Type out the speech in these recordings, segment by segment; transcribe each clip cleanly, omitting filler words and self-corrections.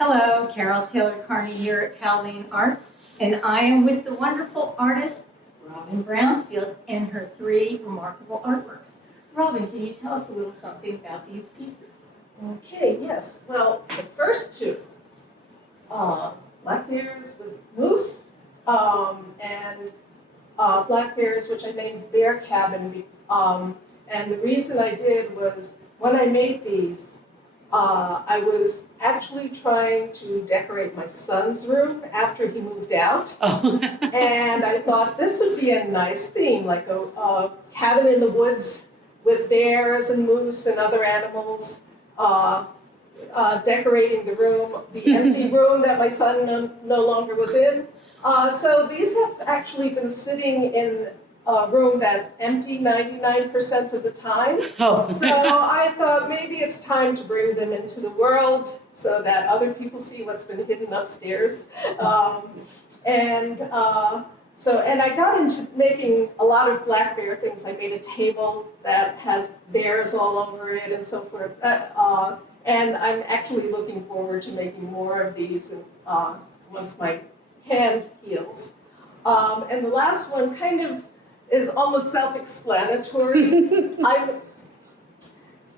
Hello, Carol Taylor-Kearney here at Powell Arts, and I am with the wonderful artist, Robin Brownfield, and her three remarkable artworks. Robin, can you tell us a little something about these pieces? Okay, yes. Well, the first two, black bears with moose, and black bears, which I named Bear Cabin. And the reason I did was when I made these, I was actually trying to decorate my son's room after he moved out. Oh. And I thought this would be a nice theme, like a cabin in the woods with bears and moose and other animals. Decorating the room, the empty room that my son no longer was in. So these have actually been sitting in a room that's empty 99% of the time. Oh. So I thought maybe it's time to bring them into the world so that other people see what's been hidden upstairs. And I got into making a lot of black bear things. I made a table that has bears all over it and so forth. And I'm actually looking forward to making more of these once my hand heals. And the last one kind of is almost self-explanatory.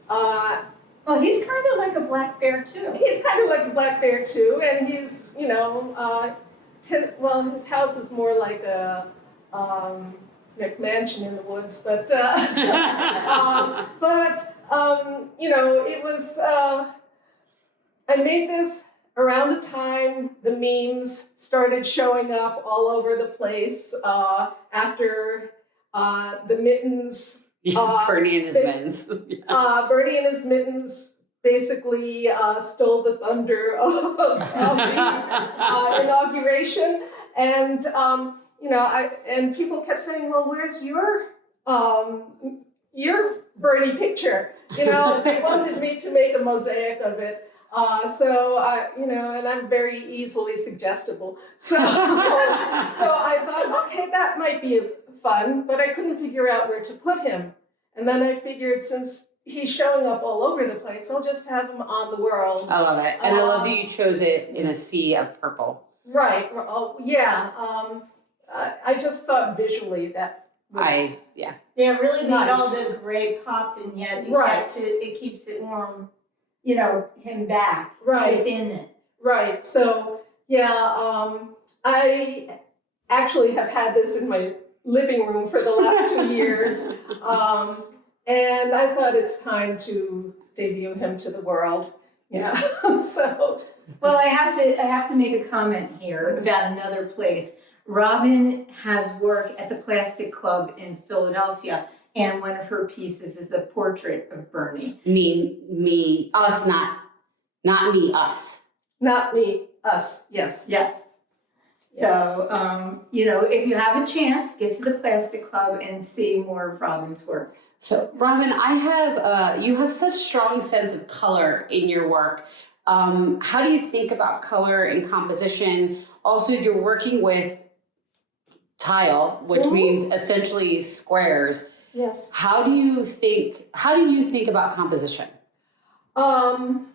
Well, he's kind of like a black bear, too. He's kind of like a black bear too, and he's, his house is more like a McMansion in the woods, but it was. I made this around the time the memes started showing up all over the place after the Mittens. Bernie and his Mittens. Bernie and his Mittens basically stole the thunder of the inauguration, and and people kept saying, "Well, where's your Bernie picture?" They wanted me to make a mosaic of it. And I'm very easily suggestible. So I thought, okay, that might be fun, but I couldn't figure out where to put him. And then I figured, since he's showing up all over the place, I'll just have him on the world. I love it. And I love that you chose it in a sea of purple. Right. Oh, yeah. I just thought visually that was... Yeah, it really made nice. all the gray popped, and yet Right. it keeps it warm, him back within it. Right. So, I actually have had this in my living room for the last 2 years. And I thought it's time to debut him to the world. So. Well, I have to make a comment here about another place. Robin has work at the Plastic Club in Philadelphia, and one of her pieces is a portrait of Bernie. Me, us, not me, us. Not me, us, yes. Yes. So, if you have a chance, get to the Plastic Club and see more of Robin's work. So, Robin, you have such strong sense of color in your work. How do you think about color and composition? Also, you're working with tile, which means essentially squares. Yes. How do you think about composition? I'm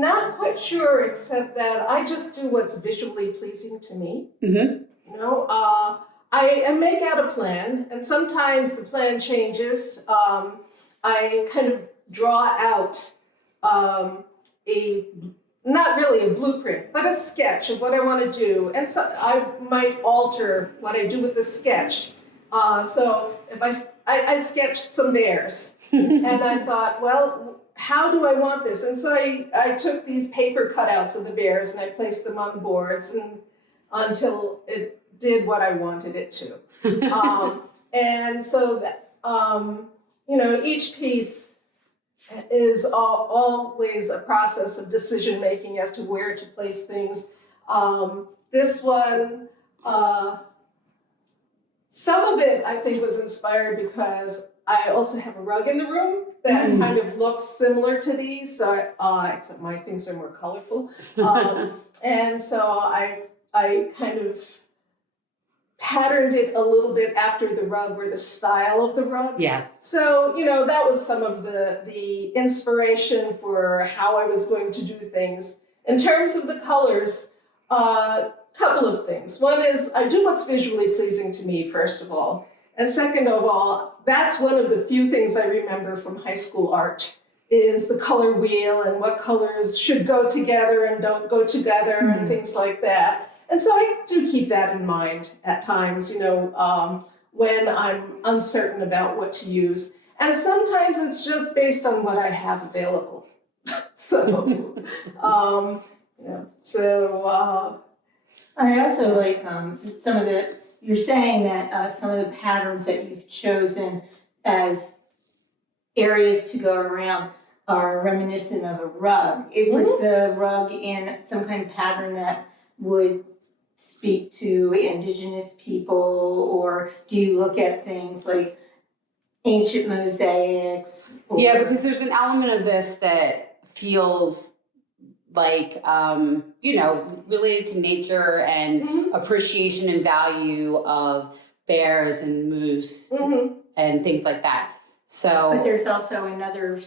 not quite sure, except that I just do what's visually pleasing to me. Mm-hmm. I make out a plan, and sometimes the plan changes. I kind of draw out not really a blueprint, but a sketch of what I want to do. And so I might alter what I do with the sketch. So if I sketched some bears, and I thought, well, how do I want this? And so I took these paper cutouts of the bears and I placed them on the boards until it did what I wanted it to. And so that, each piece is always a process of decision making as to where to place things. This one, some of it I think was inspired because I also have a rug in the room that kind of looks similar to these, except my things are more colorful. And so I kind of patterned it a little bit after the rug or the style of the rug. Yeah. So, that was some of the inspiration for how I was going to do things. In terms of the colors, couple of things. One is I do what's visually pleasing to me, first of all. And second of all, that's one of the few things I remember from high school art is the color wheel and what colors should go together and don't go together and things like that. And so I do keep that in mind at times, when I'm uncertain about what to use. And sometimes it's just based on what I have available. So, I also like you're saying that some of the patterns that you've chosen as areas to go around are reminiscent of a rug. It was the rug in some kind of pattern that would speak to indigenous people, or do you look at things like ancient mosaics? Yeah, because there's an element of this that feels like, related to nature and appreciation and value of bears and moose and things like that. So, but there's also another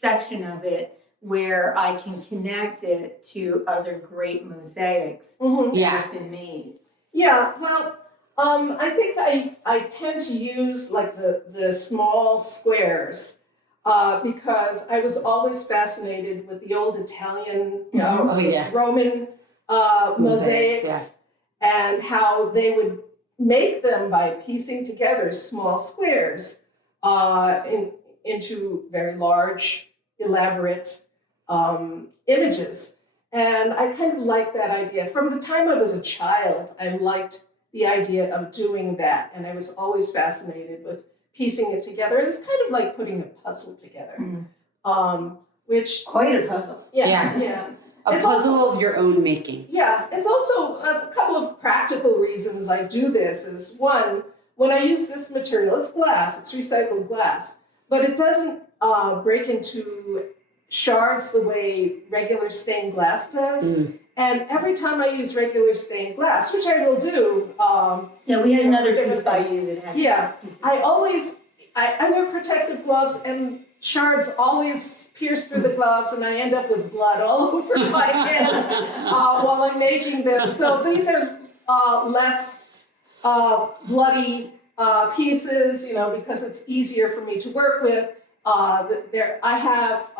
section of it where I can connect it to other great mosaics that have been made. Yeah, well, I think I tend to use like the small squares because I was always fascinated with the old Italian, Roman mosaics and how they would make them by piecing together small squares into very large, elaborate images. And I kind of like that idea. From the time I was a child, I liked the idea of doing that. And I was always fascinated with piecing it together. It's kind of like putting a puzzle together. Which quite a puzzle. Yeah. A It's puzzle also, of your own making. Yeah, it's also a couple of practical reasons I do this. Is one, when I use this material, it's glass, it's recycled glass, but it doesn't break into shards the way regular stained glass does. And every time I use regular stained glass, which I will do. We had another for piece by different you that had. Yeah, I wear protective gloves, and shards always pierce through the gloves, and I end up with blood all over my hands while I'm making them. So these are less bloody pieces, because it's easier for me to work with. I have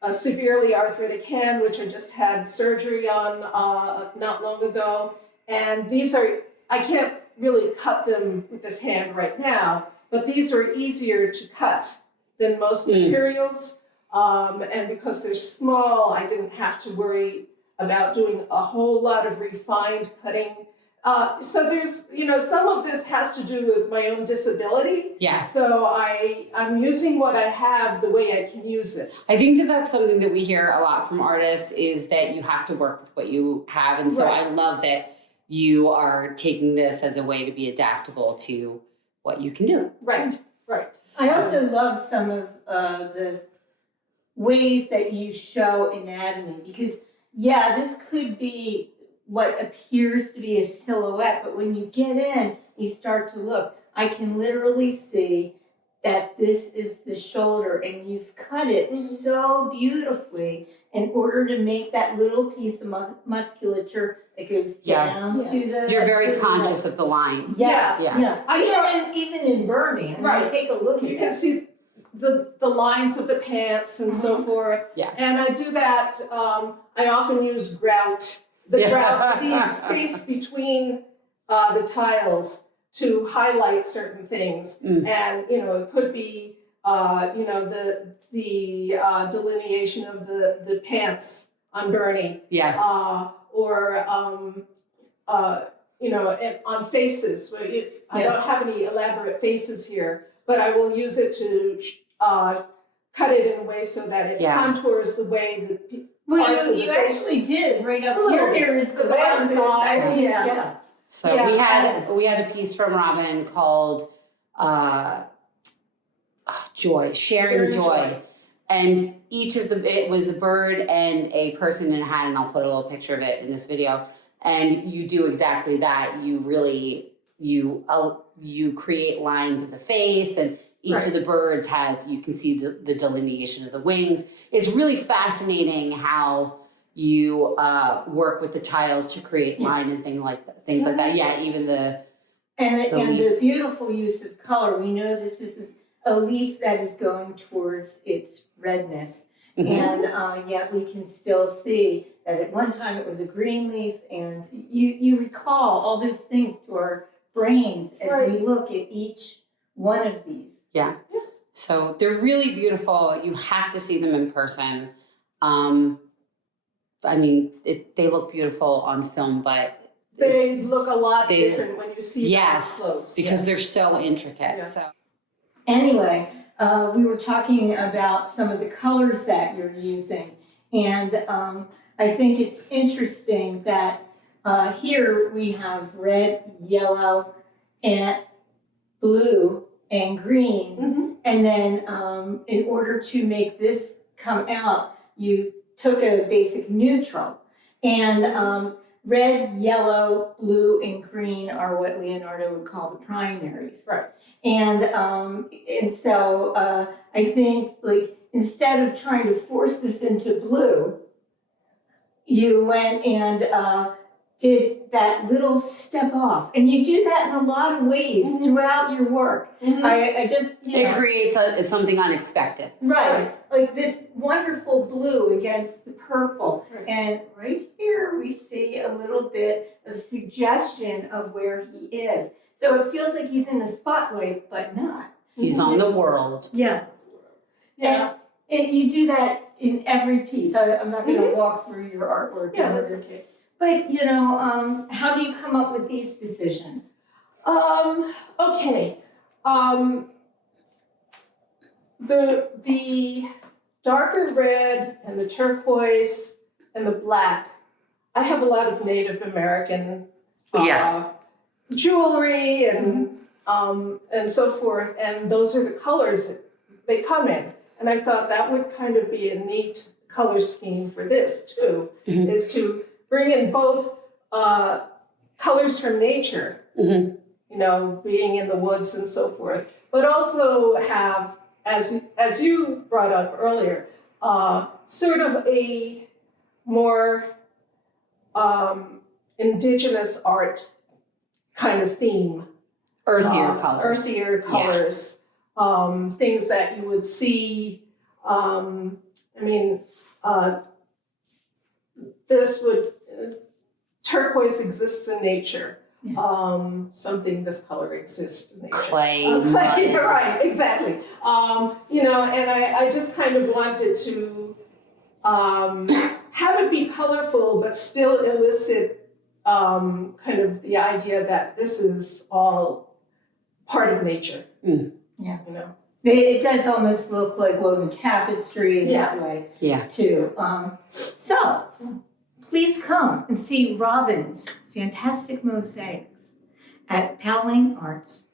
a severely arthritic hand, which I just had surgery on not long ago. And I can't really cut them with this hand right now, but these are easier to cut than most materials. And because they're small, I didn't have to worry about doing a whole lot of refined cutting. So there's, some of this has to do with my own disability. Yeah. So I'm using what I have the way I can use it. I think that's something that we hear a lot from artists is that you have to work with what you have. And so I love that you are taking this as a way to be adaptable to what you can do. Right. I also love some of the ways that you show anatomy, because this could be what appears to be a silhouette, but when you get in, you start to look. I can literally see that this is the shoulder, and you've cut it so beautifully in order to make that little piece of musculature that goes down to the. You're very conscious of the line. Yeah. Even in Bernie, take a look at You can see the lines of the pants and so forth. Yeah. And I do that. I often use grout. The space between the tiles to highlight certain things. And, it could be, the delineation of the pants on Bernie. Yeah. Or, on faces. I don't have any elaborate faces here, but I will use it to cut it in a way so that it contours the way that you actually did right up here. Here is the bottom side. Yeah. So we had a piece from Robin called Joy, Sharing Joy. And each of it was a bird and a person in a hat, and I'll put a little picture of it in this video. And you do exactly that. You really, you create lines of the face, and each of the birds has, you can see the delineation of the wings. It's really fascinating how you work with the tiles to create line and things like that. Yeah, even the the beautiful use of color. We know this is a leaf that is going towards its redness. And yet we can still see that at one time it was a green leaf, and you recall all those things to our brains as we look at each one of these. Yeah. So they're really beautiful. You have to see them in person. I mean, they look beautiful on film, but they look a lot different when you see them up close. Because they're so intricate. Yeah. So anyway, we were talking about some of the colors that you're using, and I think it's interesting that here we have red, yellow, and blue, and green, and then in order to make this come out, you took a basic neutral, and red, yellow, blue, and green are what Leonardo would call the primaries. Right. And so I think, like, instead of trying to force this into blue, you went and did that little step off. And you do that in a lot of ways throughout your work. I just, it creates something unexpected. Right. Like this wonderful blue against the purple. And right here we see a little bit of suggestion of where he is. So it feels like he's in the spotlight, but not. He's on the world. Yeah. Yeah. And you do that in every piece. I'm not going to walk through your artwork. Yeah, that's okay. But, you know, how do you come up with these decisions? Okay. The darker red and the turquoise and the black, I have a lot of Native American jewelry and so forth, and those are the colors that they come in. And I thought that would kind of be a neat color scheme for this too, is to bring in both colors from nature, you know, being in the woods and so forth, but also have, as you brought up earlier, sort of a more indigenous art kind of theme. Earthier colors. Earthier colors. Yeah. Things that you would see. This would, turquoise exists in nature. Yeah. This color exists in nature. Clay. Right, exactly. You know, and I just kind of wanted to have it be colorful, but still elicit kind of the idea that this is all part of nature. Yeah. You know? It does almost look like woven tapestry in that way, too. So, please come and see Robin's fantastic mosaics at Powell Arts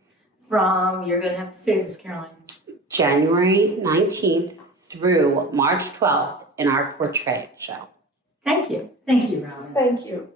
from, you're going to have to say this, Caroline, January 19th through March 12th in our portrait show. Thank you. Thank you, Robin. Thank you.